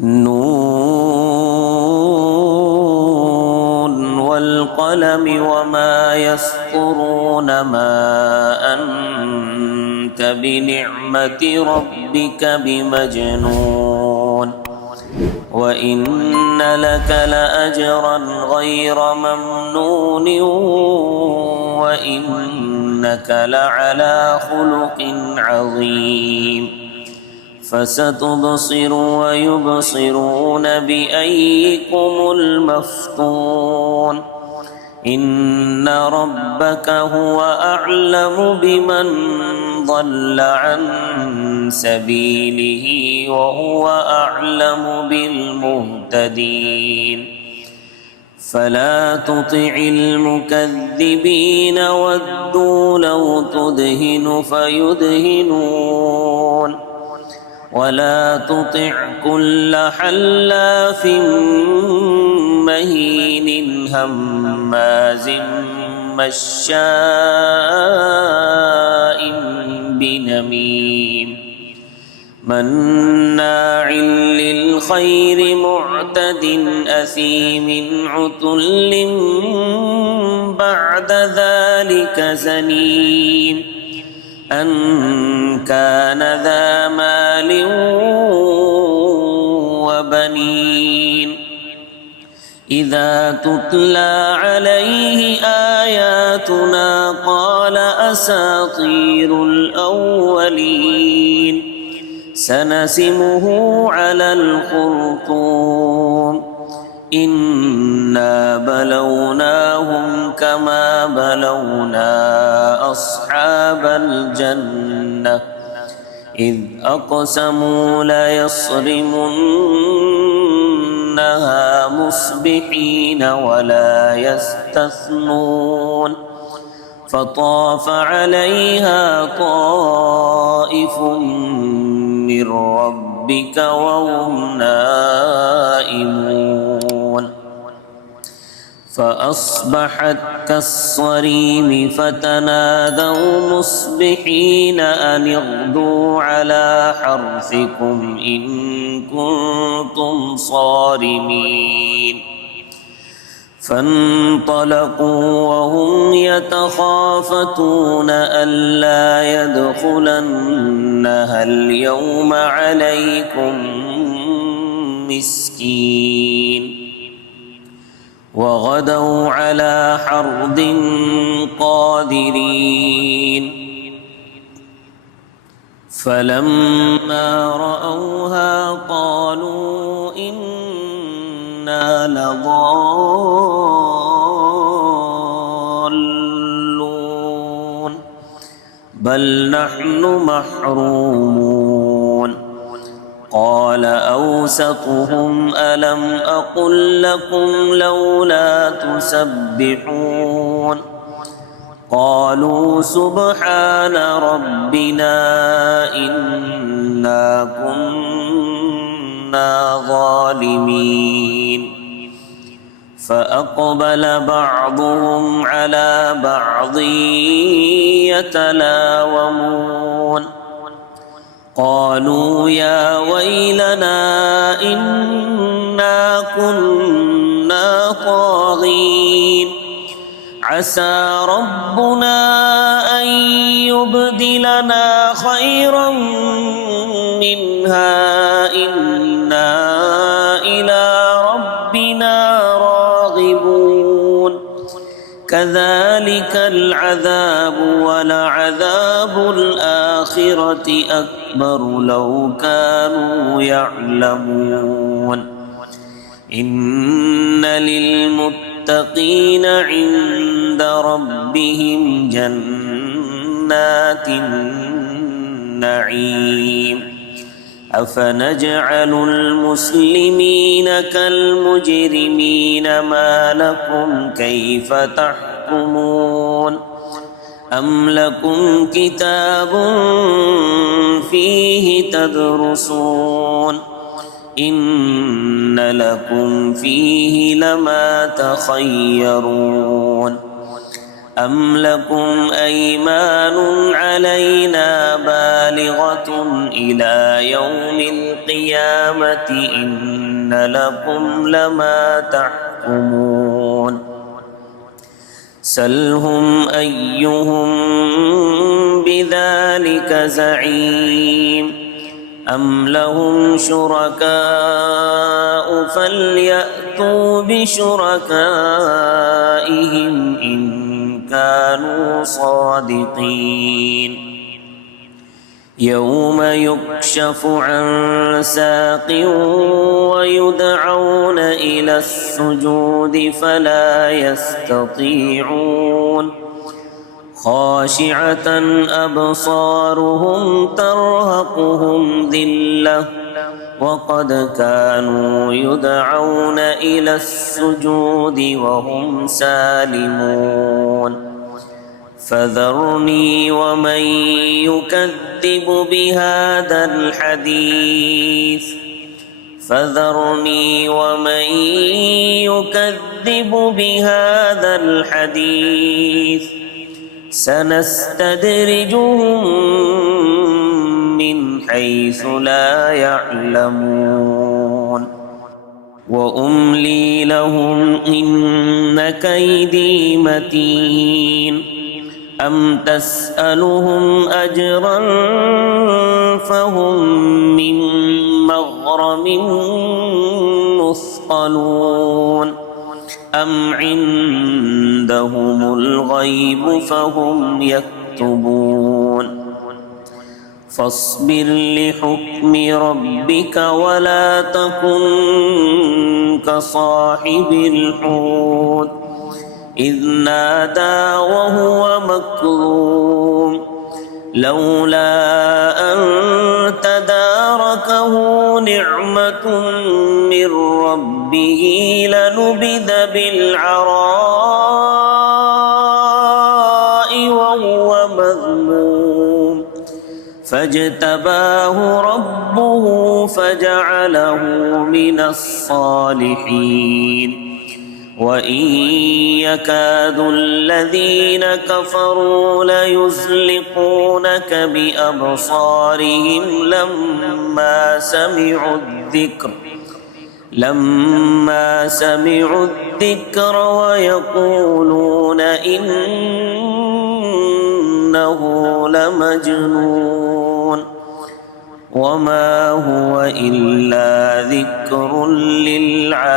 نون والقلم وما يسطرون ما أنت بنعمة ربك بمجنون وإن لك لأجرا غير ممنون وإنك لعلى خلق عظيم فستبصر ويبصرون بأيكم المفتون إن ربك هو أعلم بمن ضل عن سبيله وهو أعلم بالمهتدين فلا تطع المكذبين ودوا لو تدهن فيدهنون ولا تطع كل حلاف مهين هماز مشاء بنميم مناع للخير معتد أثيم عتل بعد ذلك زنيم أن كان ذا مال وبنين إذا تتلى عليه آياتنا قال أساطير الأولين سنسمه على الخرطوم إنا بلوناهم كما بلونا أصحاب الجنة إذ أقسموا ليصرمنها مصبحين ولا يستثنون فطاف عليها طائف من ربك وهم نائمون فأصبحت كالصريم فتنادوا مصبحين أن اغدوا على حرثكم إن كنتم صارمين فانطلقوا وهم يتخافتون ألا يدخلنها اليوم عليكم مسكين وغدوا على حرد قادرين فلما رأوها قالوا إنا لضالون بل نحن محرومون قال أوسطهم ألم أقل لكم لولا تسبحون قالوا سبحان ربنا إنا كنا ظالمين فأقبل بعضهم على بعض يتلاومون قالوا يا ويلنا إنا كنا طاغين عسى ربنا أن يبدلنا خيرا منها إنا إلى ربنا راغبون كذلك العذاب ولعذاب الآخرة أكبر لو كانوا يعلمون إن للمتقين عند ربهم جنات النعيم أفنجعل المسلمين كالمجرمين ما لكم كيف تحكمون أم لكم كتاب فيه تدرسون إن لكم فيه لما تخيرون أم لكم أيمان علينا بالغة إلى يوم القيامة إن لكم لما تحكمون سلهم أيهم بذلك زعيم أم لهم شركاء فليأتوا بشركائهم إن كانوا صادقين يوم يكشف عن ساق ويدعون إلى السجود فلا يستطيعون خاشعة أبصارهم ترهقهم ذلة وقد كانوا يدعون إلى السجود وهم سالمون فذرني ومن يكذب بهذا الحديث سنستدرجهم من حيث لا يعلمون وأملي لهم إن كيدي متين أم تسألهم أجرا فهم من مغرم مثقلون أم عندهم الغيب فهم يكتبون فاصبر لحكم ربك ولا تكن كصاحب الحوت إذ نادى وهو مكظوم لولا أن تداركه نعمة من ربه لنبذ بالعراء وهو مذموم فاجتباه ربه فجعله من الصالحين وإن يكاد الذين كفروا ليزلقونك بأبصارهم لما سمعوا الذكر ويقولون إنه لمجنون وما هو إلا ذكر للعالمين